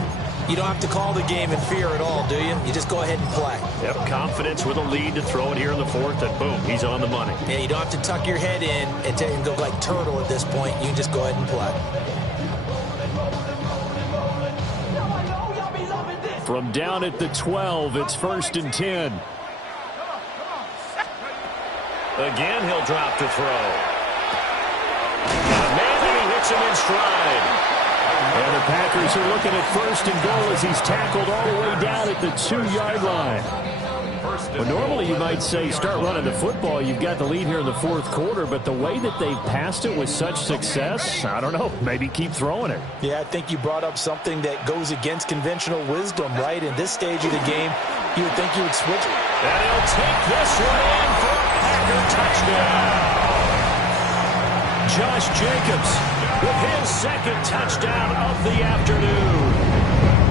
you don't have to call the game in fear at all, do you? You just go ahead and play. Yep, confidence with a lead to throw it here in the 4th, and boom, he's on the money. Yeah, you don't have to tuck your head in and go like turtle at this point. You can just go ahead and play. From down at the 12, it's 1st and 10. Again, he'll drop to throw. Maybe he hits him in stride. And the Packers are looking at 1st and goal as he's tackled all the way down at the 2-yard line. Well, normally you might say start running the football. You've got the lead here in the 4th quarter, but the way that they've passed it with such success, I don't know, maybe keep throwing it. Yeah, I think you brought up something that goes against conventional wisdom, right? In this stage of the game, you would think you would switch it. And he'll take this one in for a Packer touchdown. Josh Jacobs with his 2nd touchdown of the afternoon.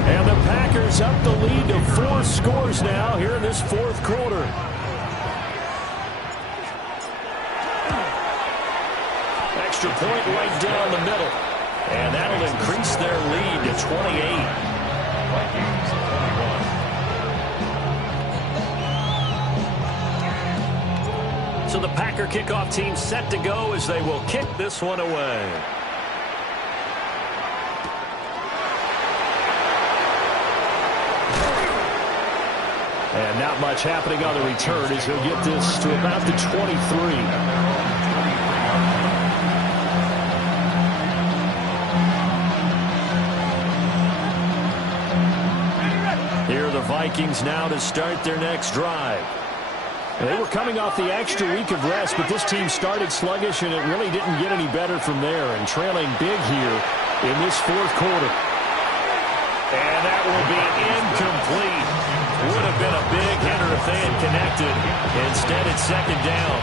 And the Packers up the lead to 4 scores now here in this 4th quarter. Extra point right down the middle. And that'll increase their lead to 28. Vikings 21. So the Packer kickoff team set to go as they will kick this one away. And not much happening on the return as he'll get this to about the 23. the Vikings now to start their next drive. They were coming off the extra week of rest, but this team started sluggish, and it really didn't get any better from there, and trailing big here in this fourth quarter. And that will be incomplete. Would have been a big hitter if they had connected. Instead, it's second down.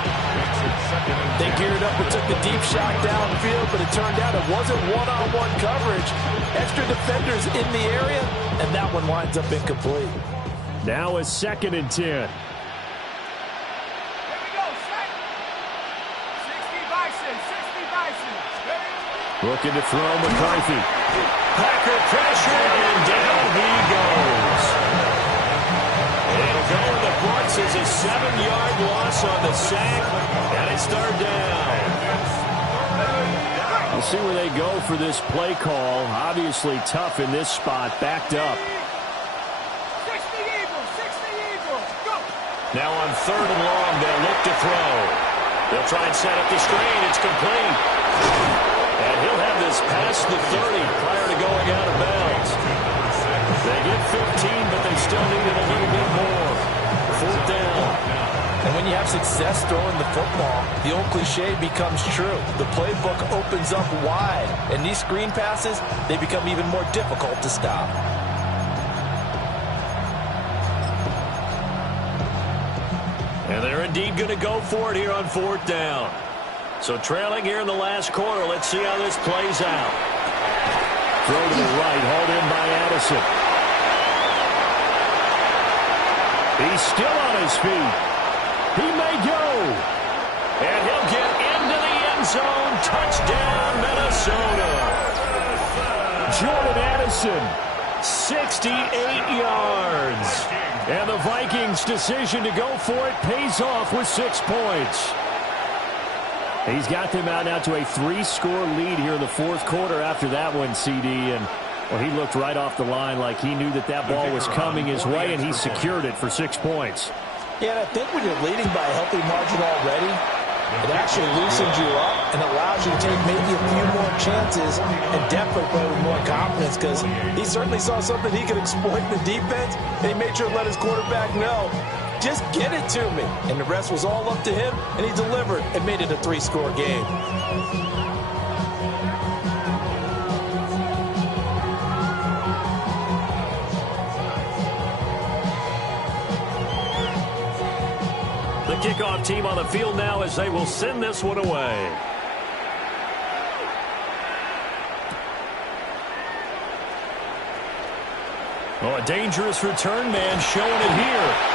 They geared up and took the deep shot downfield, but it turned out it wasn't one-on-one coverage. Extra defenders in the area, and that one winds up incomplete. Now a 2nd and 10. Looking to throw McCarthy. Packer pressure, and down he goes. It'll go in the books as a 7-yard loss on the sack, and it's third down. We'll see where they go for this play call. Obviously tough in this spot, backed up. 60 Eagles, 60 Eagles, go! Now on 3rd and long, they'll look to throw. They'll try and set up the screen. It's complete. And he'll have this past the 30 prior to going out of bounds. They get 15, but they still needed a little bit more. 4th down. And when you have success throwing the football, the old cliche becomes true. The playbook opens up wide, and these screen passes, they become even more difficult to stop. And they're indeed going to go for it here on 4th down. So trailing here in the last quarter. Let's see how this plays out. Throw to the right, hauled in by Addison. He's still on his feet. He may go. And he'll get into the end zone. Touchdown, Minnesota. Jordan Addison, 68 yards. And the Vikings' decision to go for it pays off with 6 points. He's got them out now to a 3-score lead here in the fourth quarter after that one, CD. And, well, he looked right off the line like he knew that that ball was coming his way, and he secured it for 6 points. Yeah, and I think when you're leading by a healthy margin already, it actually loosens you up and allows you to take maybe a few more chances and definitely play with more confidence, because he certainly saw something he could exploit in the defense, and he made sure to let his quarterback know, just get it to me. And the rest was all up to him, and he delivered and made it a 3-score game. The kickoff team on the field now as they will send this one away. Oh, a dangerous return man showing it here.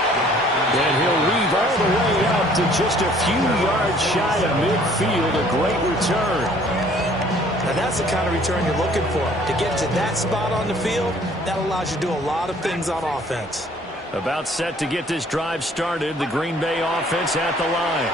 And he'll weave all the way out to just a few yards shy of midfield. A great return. And that's the kind of return you're looking for. To get to that spot on the field, that allows you to do a lot of things on offense. About set to get this drive started. The Green Bay offense at the line.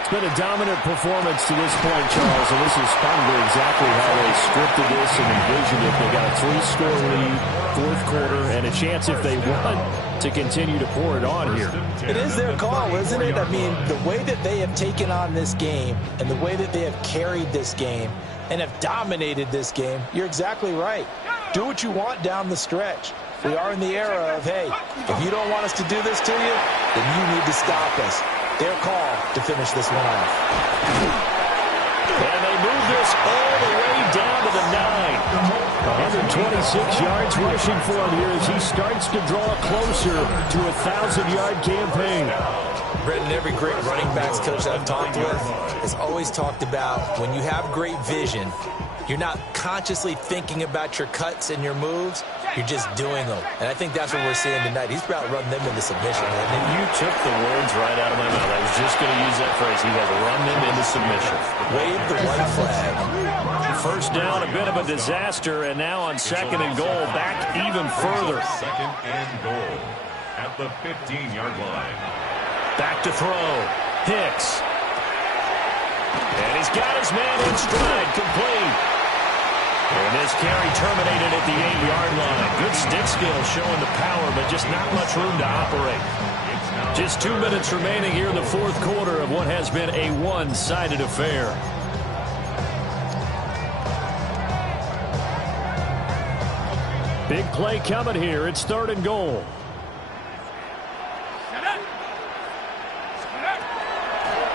It's been a dominant performance to this point, Charles, and this is probably exactly how they scripted this and envisioned it. They got a 3-score lead, fourth quarter, and a chance if they won to continue to pour it on here. It is their call, isn't it? I mean, the way that they have taken on this game and the way that they have carried this game and have dominated this game, you're exactly right. Do what you want down the stretch. We are in the era of, hey, if you don't want us to do this to you, then you need to stop us. Their call to finish this one off. And they move this all the way down to the 9. 126 yards rushing for him here as he starts to draw closer to a 1,000-yard campaign. Brendan, every great running backs coach I've talked with has always talked about when you have great vision, you're not consciously thinking about your cuts and your moves. You're just doing them. And I think that's what we're seeing tonight. He's about to run them into submission. And you took the words right out of my mouth. I was just going to use that phrase. He has run them into submission. Wave the white flag. First down, a bit of a disaster. And now on 2nd and goal, back even further. 2nd and goal at the 15-yard line. Back to throw. Hicks. And he's got his man in stride, complete. And this carry terminated at the 8-yard line. Good stick skill showing the power, but just not much room to operate. Just 2 minutes remaining here in the fourth quarter of what has been a one-sided affair. Big play coming here. It's 3rd and goal.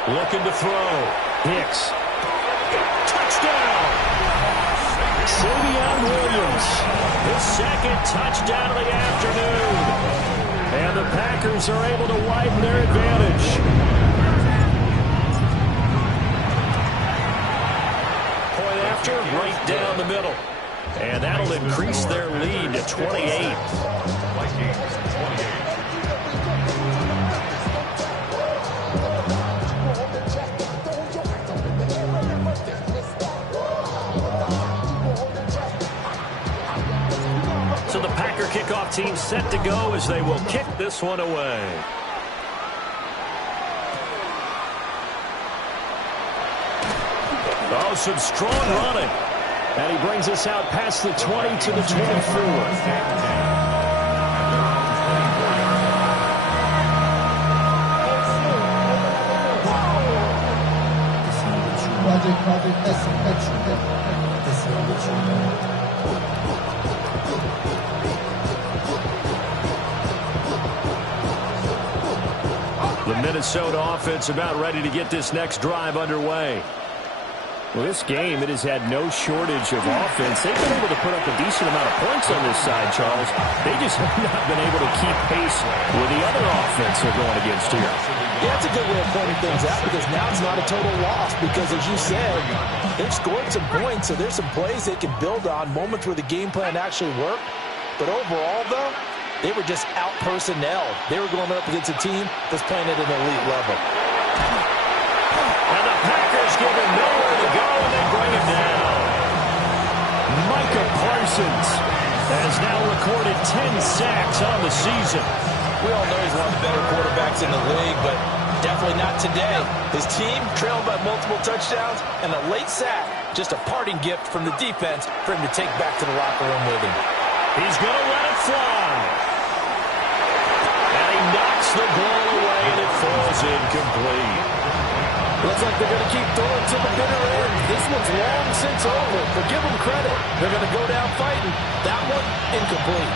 Looking to throw. Hicks. Touchdown! Savion Williams. His 2nd touchdown of the afternoon. And the Packers are able to widen their advantage. Point after, right down the middle. And that'll increase their lead to 28. Vikings 28. So the Packer kickoff team set to go as they will kick this one away. Oh, some strong running. And he brings us out past the 20 to the 24. The Minnesota offense about ready to get this next drive underway. Well, this game, it has had no shortage of offense. They've been able to put up a decent amount of points on this side, Charles. They just have not been able to keep pace with the other offense they're going against here. Yeah, that's a good way of pointing things out because now it's not a total loss because, as you said, they've scored some points, so there's some plays they can build on, moments where the game plan actually worked. But overall, though, they were just out-personnelled. They were going up against a team that's playing at an elite level. And the Packers give him nowhere to go, and they bring him down. Micah Parsons has now recorded 10 sacks on the season. We all know he's one of the better quarterbacks in the league, but definitely not today. His team trailed by multiple touchdowns, and a late sack, just a parting gift from the defense for him to take back to the locker room with him. He's going to let it fly. And he knocks the ball away, and it falls incomplete. Looks like they're going to keep throwing to the bitter end. This one's long since over, but give them credit. They're going to go down fighting. That one, incomplete.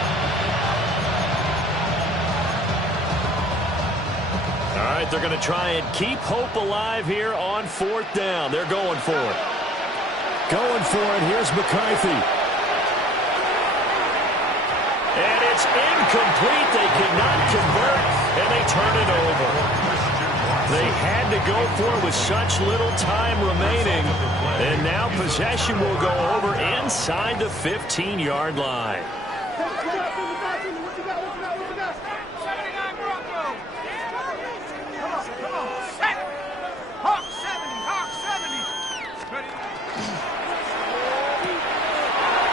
All right, they're going to try and keep hope alive here on 4th down. They're going for it. Going for it. Here's McCarthy. And it's incomplete. They cannot convert, and they turn it over. They had to go for it with such little time remaining. And now possession will go over inside the 15-yard line.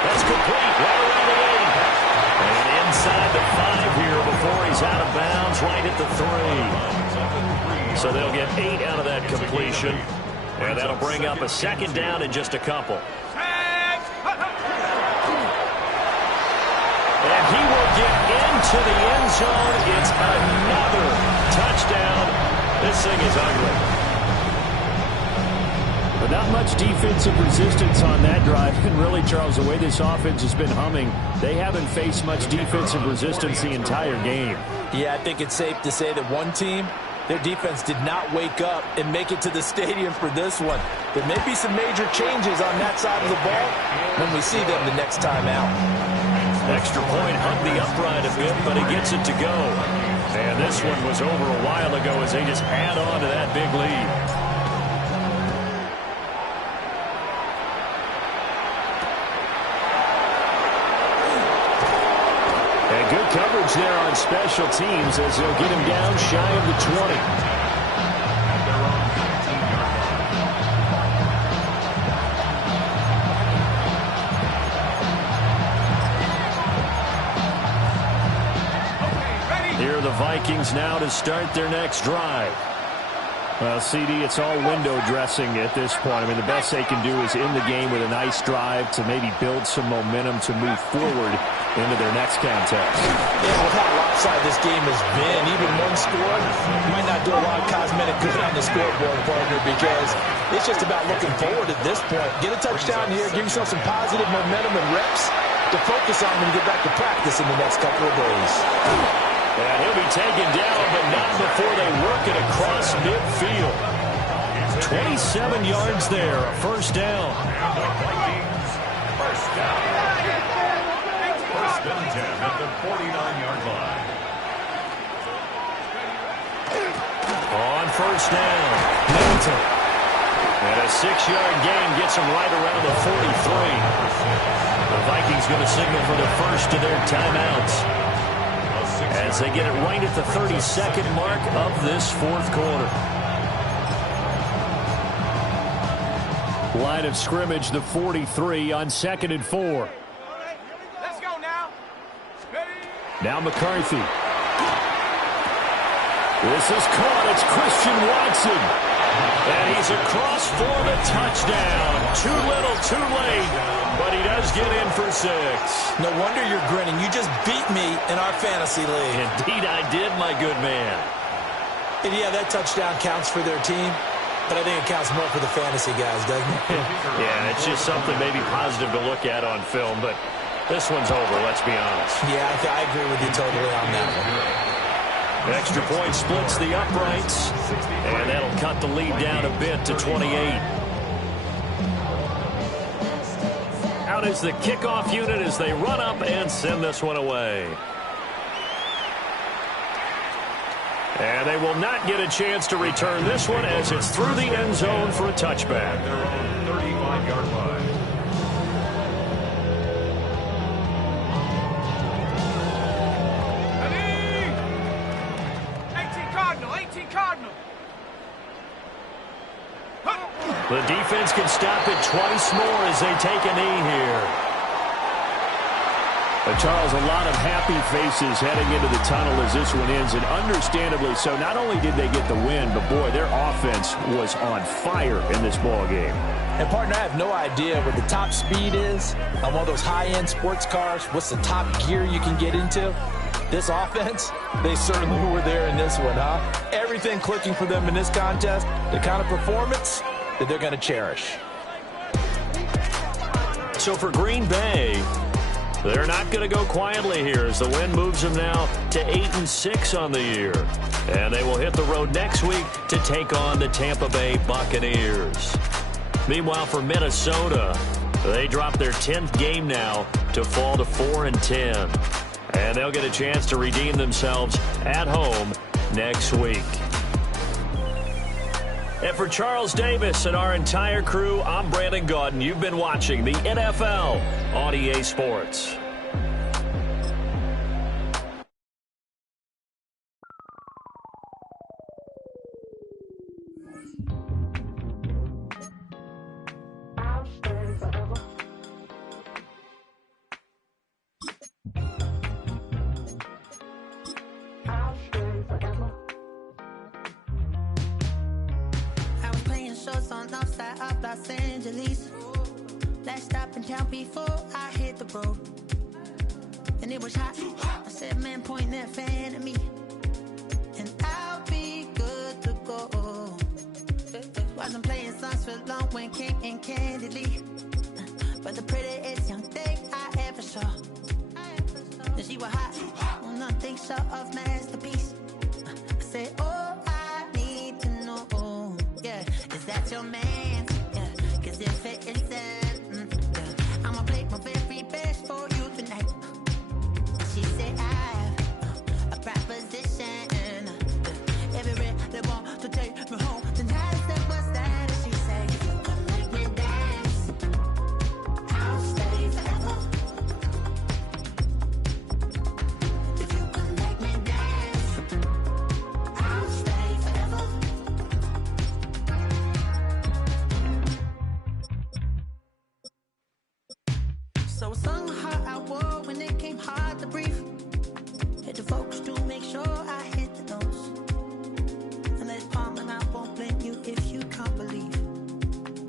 That's complete. Right around the 8. And inside the 5 here before he's out of bounds, right at the 3. So they'll get 8 out of that completion. And that'll bring up a 2nd down in just a couple. And he will get into the end zone. It's another touchdown. This thing is ugly. But not much defensive resistance on that drive. And really, Charles, the way this offense has been humming, they haven't faced much defensive resistance the entire game. Yeah, I think it's safe to say that one team, their defense did not wake up and make it to the stadium for this one. There may be some major changes on that side of the ball when we see them the next time out. Extra point hung the upright a bit, but he gets it to go. And this one was over a while ago as they just add on to that big lead. Good coverage there on special teams as they'll get him down shy of the 20. Here are the Vikings now to start their next drive. Well, CD, it's all window dressing at this point. I mean, the best they can do is in the game with a nice drive to maybe build some momentum to move forward into their next contest. Yeah, with how lopsided this game has been, even one score might not do a lot of cosmetic good on the scoreboard, partner, because it's just about looking forward at this point. Get a touchdown here, give yourself some positive momentum and reps, to focus on and get back to practice in the next couple of days. And he'll be taken down, but not before they work it across midfield. 27 yards there, a first down. First down. First and 10 at the 49-yard line. On first down, Middleton. And a 6-yard gain gets him right around the 43. The Vikings going to signal for the first of their timeouts as they get it right at the 32nd mark of this fourth quarter. Line of scrimmage, the 43 on 2nd and 4. Let's go now. Ready? Now McCarthy. This is caught. It's Christian Watson. And he's across for the touchdown. Too little, too late, but he does get in for 6. No wonder you're grinning. You just beat me in our fantasy league. Indeed I did, my good man. And yeah, that touchdown counts for their team, but I think it counts more for the fantasy guys, doesn't it? Yeah, it's just something maybe positive to look at on film, but this one's over, let's be honest. Yeah, I agree with you totally on that one. Extra point splits the uprights, and that'll cut the lead down a bit to 28. Out is the kickoff unit as they run up and send this one away. And they will not get a chance to return this one as it's through the end zone for a touchback. Their own 35-yard line. The defense can stop it twice more as they take a knee here. Charles, a lot of happy faces heading into the tunnel as this one ends, and understandably so. Not only did they get the win, but boy, their offense was on fire in this ball game. And partner, I have no idea what the top speed is on one of those high-end sports cars. What's the top gear you can get into? This offense, they certainly were there in this one, huh? Everything clicking for them in this contest, the kind of performance that they're going to cherish. So for Green Bay, they're not going to go quietly here as the win moves them now to 8-6 on the year. And they will hit the road next week to take on the Tampa Bay Buccaneers. Meanwhile, for Minnesota, they drop their 10th game now to fall to 4-10. And they'll get a chance to redeem themselves at home next week. And for Charles Davis and our entire crew, I'm Brandon Gaudin. You've been watching the NFL on EA Sports. On the side of Los Angeles. Last stop in town before I hit the road. And it was hot. I said, man, point that fan at me. And I'll be good to go. Wasn't playing songs for long when King and Candidly. But the prettiest young thing I ever saw. And she was hot. On nothing short of masterpiece. I said, oh, I need to know. Yeah, is that your man?